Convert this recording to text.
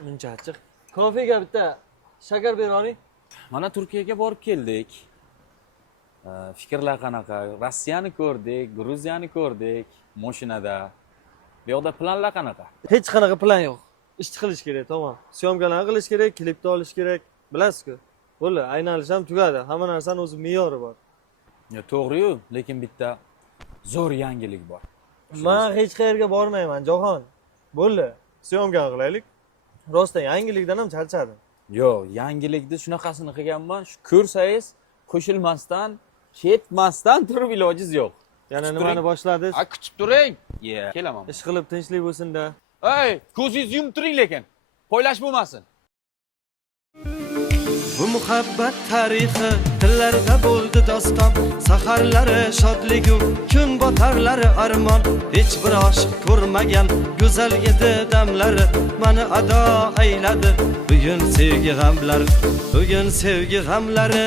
Buncha achchiq. Kofega bitta shakar beravering. Mana Turkiyaga borib keldik. Fikrlar qanaqa? Rossiyani ko'rdik, Gruziyani ko'rdik, mashinada. Bu yoqda planlar qanaqa? Hech qanaqa plan yo'q. Ish qilish kerak, tamom. Syomkalarni qilish kerak, klipni olish kerak. Bilasiz-ku. Bo'ldi, aynalish ham tugadi. Hamma narsaning o'z me'yori bor. Ya to'g'ri-yu, lekin bitta zo'r yangilik bor. Men hech qayerga bormayman, Jahon. Bo'ldi, syomka qilaylik. Rostdan yangilikdan ham charchadim. Yo'q, yangilikni shunaqasini qilganman, shu ko'rsangiz qo'shilmasdan, ketmasdan turib ilojiz yo'q. Yana nimani boshladingiz? Kutib turing. Kelaman. Ish qilib tinchlik bo'lsin-da. Ey, ko'zingizni yumib turing lekin. Poylash bo'lmasin. Bu muhabbat tarixi tillarda bo'ldi doston, saharlari shodligu kun botarlari armon. Hech bir oshiq ko'rmagan go'zal edi damlari, meni ado ayladi bugun sevgi g'amlari, bugun sevgi g'amlari.